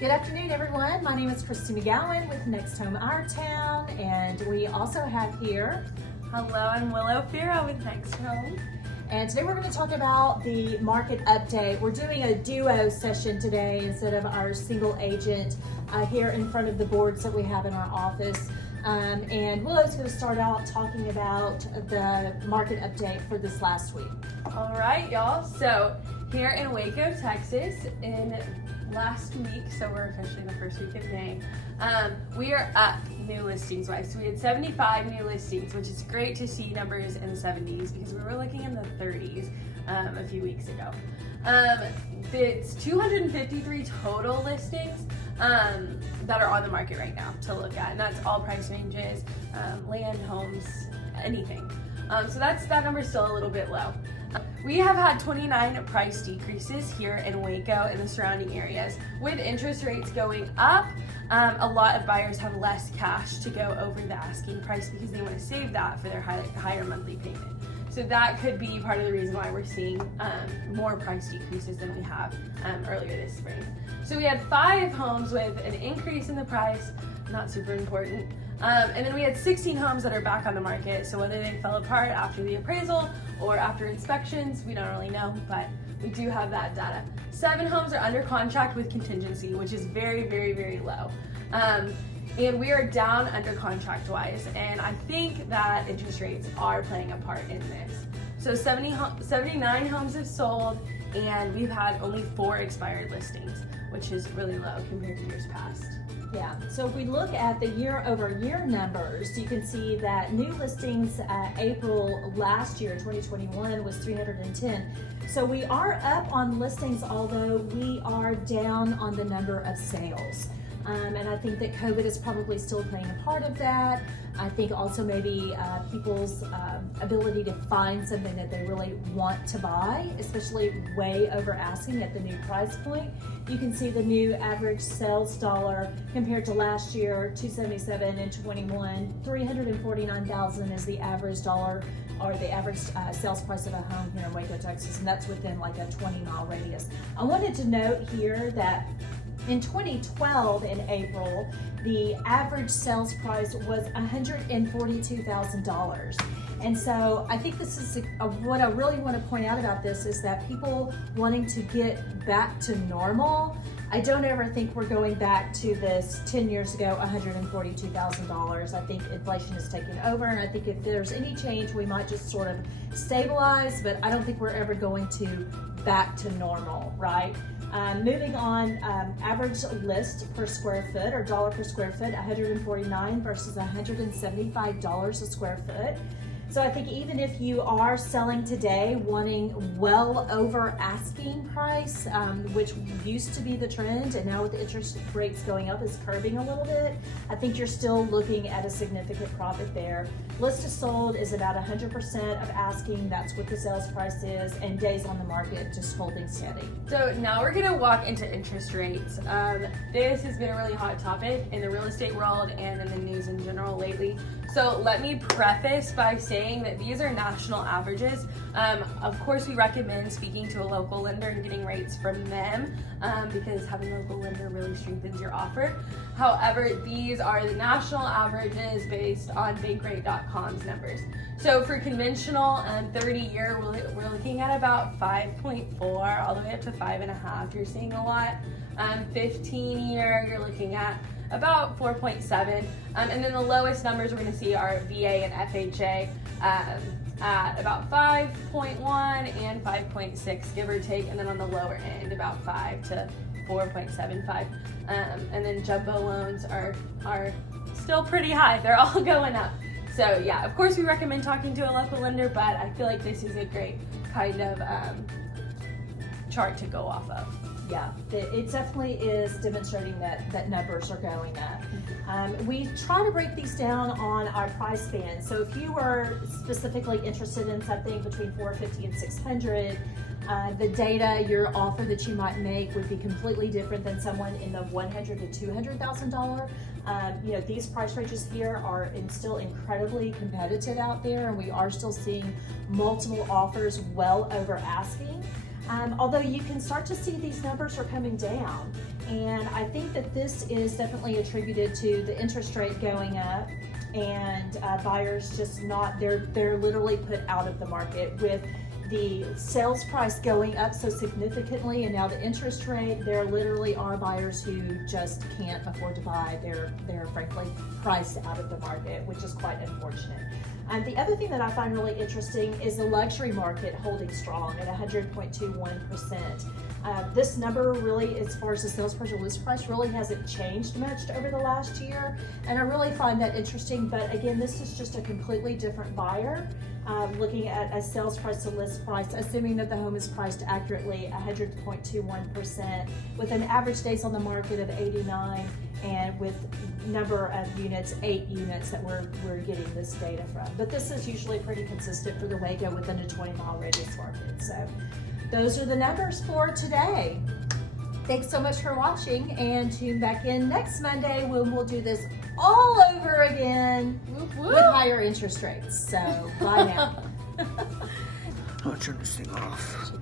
Good afternoon, everyone. My name is Cristi McGowan with Next Home Our Town, and we also have here. Hello, I'm Willow Farrar with Next Home. And today we're going to talk about the market update. We're doing a duo session today instead of our single agent here in front of the boards that we have in our office. And Willow's going to start out talking about the market update for this last week. All right, y'all. So here in Waco, Texas, in last week, so we're officially the first week of May, we are up new listings wise. So we had 75 new listings, which is great to see numbers in the 70s because we were looking in the 30s a few weeks ago. It's 253 total listings that are on the market right now to look at, and that's all price ranges, land, homes, anything. So that number is still a little bit low. We have had 29 price decreases here in Waco and the surrounding areas. With interest rates going up, a lot of buyers have less cash to go over the asking price because they want to save that for their higher monthly payment. So that could be part of the reason why we're seeing more price decreases than we have earlier this spring. So we had 5 homes with an increase in the price, not super important. And then we had 16 homes that are back on the market. So whether they fell apart after the appraisal or after inspections, we don't really know, but we do have that data. 7 homes are under contract with contingency, which is very, very, very low. And we are down under contract wise. And I think that interest rates are playing a part in this. So 79 homes have sold, and we've had only 4 expired listings, which is really low compared to years past. Yeah, so if we look at the year-over-year numbers, you can see that new listings April last year, 2021, was 310. So we are up on listings, although we are down on the number of sales. And I think that COVID is probably still playing a part of that. I think also maybe people's ability to find something that they really want to buy, especially way over asking at the new price point. You can see the new average sales dollar compared to last year, $277 and $21, $349,000 is the average dollar or the average sales price of a home here in Waco, Texas, and that's within like a 20-mile radius. I wanted to note here that in 2012, in April, the average sales price was $142,000. And so I think this is what I really want to point out about this is that people wanting to get back to normal, I don't ever think we're going back to this 10 years ago, $142,000. I think inflation is taking over, and I think if there's any change, we might just sort of stabilize, but I don't think we're ever going to back to normal, right? Moving on, average list per square foot or dollar per square foot, $149 versus $175 a square foot. So I think even if you are selling today wanting well over asking price, which used to be the trend, and now with the interest rates going up is curbing a little bit, I think you're still looking at a significant profit there. List to sold is about 100% of asking. That's what the sales price is, and days on the market just holding steady. So now we're gonna walk into interest rates. This has been a really hot topic in the real estate world and in the news in general lately. So let me preface by saying that these are national averages. Of course, we recommend speaking to a local lender and getting rates from them because having a local lender really strengthens your offer. However, these are the national averages based on bankrate.com's numbers. So for conventional 30-year, we're looking at about 5.4 all the way up to 5.5. You're seeing a lot. 15-year, you're looking at about 4.7, and then the lowest numbers we're going to see are VA and FHA at about 5.1 and 5.6, give or take, and then on the lower end about 5 to 4.75, and then jumbo loans are still pretty high. They're all going up. So yeah, of course we recommend talking to a local lender, but I feel like this is a great kind of chart to go off of. Yeah, it definitely is demonstrating that numbers are going up. We try to break these down on our price band. So if you were specifically interested in something between $450 and $600, the data, your offer that you might make would be completely different than someone in the $100,000 to $200,000. These price ranges here are still incredibly competitive out there, and we are still seeing multiple offers well over asking. Although you can start to see these numbers are coming down. And I think that this is definitely attributed to the interest rate going up and buyers just not, they're literally put out of the market with the sales price going up so significantly, and now the interest rate, there literally are buyers who just can't afford to buy. They're frankly priced out of the market, which is quite unfortunate. The other thing that I find really interesting is the luxury market holding strong at 100.21%. This number really, as far as the sales price or list price, really hasn't changed much over the last year, and I really find that interesting. But again, this is just a completely different buyer. Looking at a sales price to list price, assuming that the home is priced accurately, 100.21%, with an average days on the market of 89, and with number of units, 8 units that we're getting this data from. But this is usually pretty consistent for the Waco within a 20-mile radius market. So those are the numbers for today. Thanks so much for watching, and tune back in next Monday when we'll do this all over again with higher interest rates. So bye now. I'll turn this thing off.